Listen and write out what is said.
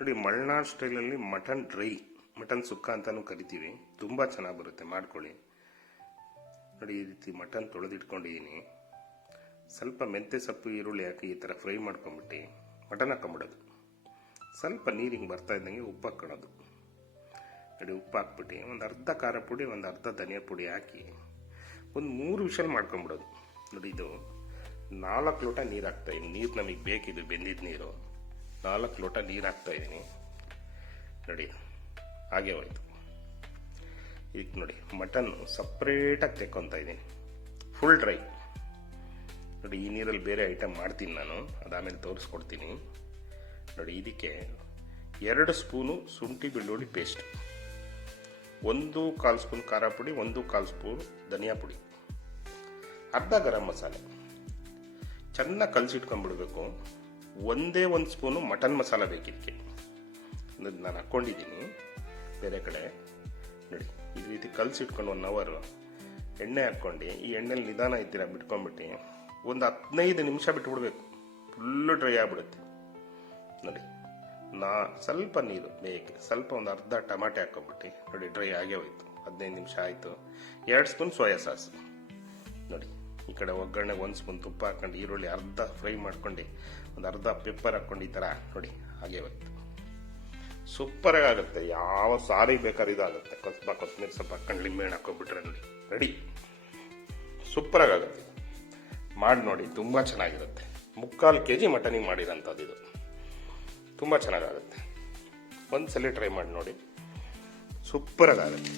ನೋಡಿ, ಮಲೆನಾಡು ಸ್ಟೈಲಲ್ಲಿ mutton dry, mutton ಸುಕ್ಕ ಅಂತಲೂ ಕರಿತೀವಿ. ತುಂಬ ಚೆನ್ನಾಗಿ ಬರುತ್ತೆ, ಮಾಡ್ಕೊಳ್ಳಿ. ನೋಡಿ, ಈ ರೀತಿ ಮಟನ್ ತೊಳೆದಿಟ್ಕೊಂಡಿದ್ದೀನಿ. ಸ್ವಲ್ಪ ಮೆಂತ್ಯ ಸೊಪ್ಪು ಈರುಳ್ಳಿ ಹಾಕಿ ಈ ಥರ ಫ್ರೈ ಮಾಡ್ಕೊಂಬಿಟ್ಟು ಮಟನ್ ಹಾಕೊಂಬಿಡೋದು. ಸ್ವಲ್ಪ ನೀರು ಹಿಂಗೆ ಬರ್ತಾ ಇದ್ದಂಗೆ ಉಪ್ಪು ಹಾಕ್ಕೊಳ್ಳೋದು. ನೋಡಿ, ಉಪ್ಪು ಹಾಕ್ಬಿಟ್ಟು ಒಂದು ಅರ್ಧ ಖಾರ ಪುಡಿ, ಒಂದು ಅರ್ಧ ಧನಿಯಾ ಪುಡಿ ಹಾಕಿ ಒಂದು 3 ವಿಷಲ್ ಮಾಡ್ಕೊಂಬಿಡೋದು. ನೋಡಿ, ಇದು 4 ಲೋಟ ನೀರು ಹಾಕ್ತಾಯಿದ್ದೀನಿ. ನೀರು ನಮಗೆ ಬೇಕಿದು, ಬೆಂದಿದ್ದ ನೀರು. 4 ಲೋಟ ನೀರು ಹಾಕ್ತಾಯಿದ್ದೀನಿ. ನೋಡಿ, ಹಾಗೆ ಹೋಯ್ತು. ಇದಕ್ಕೆ ನೋಡಿ, ಮಟನ್ನು ಸಪ್ರೇಟಾಗಿ ತೆಕ್ಕೊತಾ ಇದ್ದೀನಿ, ಫುಲ್ ಡ್ರೈ. ನೋಡಿ, ಈ ನೀರಲ್ಲಿ ಬೇರೆ ಐಟಮ್ ಮಾಡ್ತೀನಿ ನಾನು, ಅದಾದಮೇಲೆ ತೋರಿಸ್ಕೊಡ್ತೀನಿ. ನೋಡಿ, ಇದಕ್ಕೆ 2 ಸ್ಪೂನು ಶುಂಠಿ ಬೆಳ್ಳುಳ್ಳಿ ಪೇಸ್ಟ್, 1/4 ಸ್ಪೂನ್ ಖಾರ ಪುಡಿ, 1/4 ಸ್ಪೂನ್ ಧನಿಯಾ ಪುಡಿ, ಅರ್ಧ ಗರಂ ಮಸಾಲೆ ಚೆನ್ನಾಗಿ ಕಲಸಿಟ್ಕೊಂಡ್ಬಿಡ್ಬೇಕು. 1 ಸ್ಪೂನು ಮಟನ್ ಮಸಾಲ ಬೇಕಿದ್ದಕ್ಕೆ. ನಾನು ಹಾಕ್ಕೊಂಡಿದ್ದೀನಿ ಬೇರೆ ಕಡೆ. ನೋಡಿ, ಈ ರೀತಿ ಕಲಸಿಟ್ಕೊಂಡು 1 ಅವರ್ ಎಣ್ಣೆ ಹಾಕ್ಕೊಂಡು, ಈ ಎಣ್ಣೆಲಿ ನಿಧಾನ ಇದ್ದೀರ ಬಿಟ್ಕೊಂಡ್ಬಿಟ್ಟು ಒಂದು 15 ನಿಮಿಷ ಬಿಟ್ಬಿಡ್ಬೇಕು. ಫುಲ್ಲು ಡ್ರೈ ಆಗಿಬಿಡುತ್ತೆ. ನೋಡಿ, ಸ್ವಲ್ಪ ನೀರು ಬೇಕೆ, ಸ್ವಲ್ಪ ಒಂದು ಅರ್ಧ ಟಮಾಟೆ ಹಾಕ್ಕೊಂಬಿಟ್ಟು. ನೋಡಿ, ಡ್ರೈ ಆಗೇ ಹೋಯ್ತು. 15 ನಿಮಿಷ ಆಯಿತು. 2 ಸ್ಪೂನ್ ಸೋಯಾ ಸಾಸ್. ನೋಡಿ, ಈ ಕಡೆ ಒಗ್ಗರಣೆಗೆ 1 ಸ್ಪೂನ್ ತುಪ್ಪ ಹಾಕ್ಕೊಂಡು ಈರುಳ್ಳಿ ಅರ್ಧ ಫ್ರೈ ಮಾಡ್ಕೊಂಡು ಒಂದು ಅರ್ಧ ಪೆಪ್ಪರ್ ಹಾಕ್ಕೊಂಡು ಈ ಥರ ನೋಡಿ, ಹಾಗೆ ಹೋಯ್ತು. ಸೂಪರಾಗಿ ಆಗುತ್ತೆ. ಯಾವ ಸಾರಿಗೆ ಬೇಕಾದ್ರೆ ಇದಾಗುತ್ತೆ. ಸ್ವಲ್ಪ ಕೊತ್ತಂಬರಿ ಸೊಪ್ಪು ಹಾಕ್ಕೊಂಡು ಲಿಂಬೆಹಣ್ಣು ಹಾಕ್ಕೊಂಡ್ಬಿಟ್ರೆ ನೋಡಿ, ರೆಡಿ. ಸೂಪರಾಗಿ ಆಗುತ್ತೆ. ಮಾಡಿ ನೋಡಿ, ತುಂಬ ಚೆನ್ನಾಗಿರುತ್ತೆ. 3/4 kg ಮಟನಿಗೆ ಮಾಡಿರೋಂಥದ್ದು ಇದು. ತುಂಬ ಚೆನ್ನಾಗಾಗುತ್ತೆ. ಒಂದು ಸಲ ಟ್ರೈ ಮಾಡಿ ನೋಡಿ, ಸೂಪರಾಗಿ ಆಗುತ್ತೆ.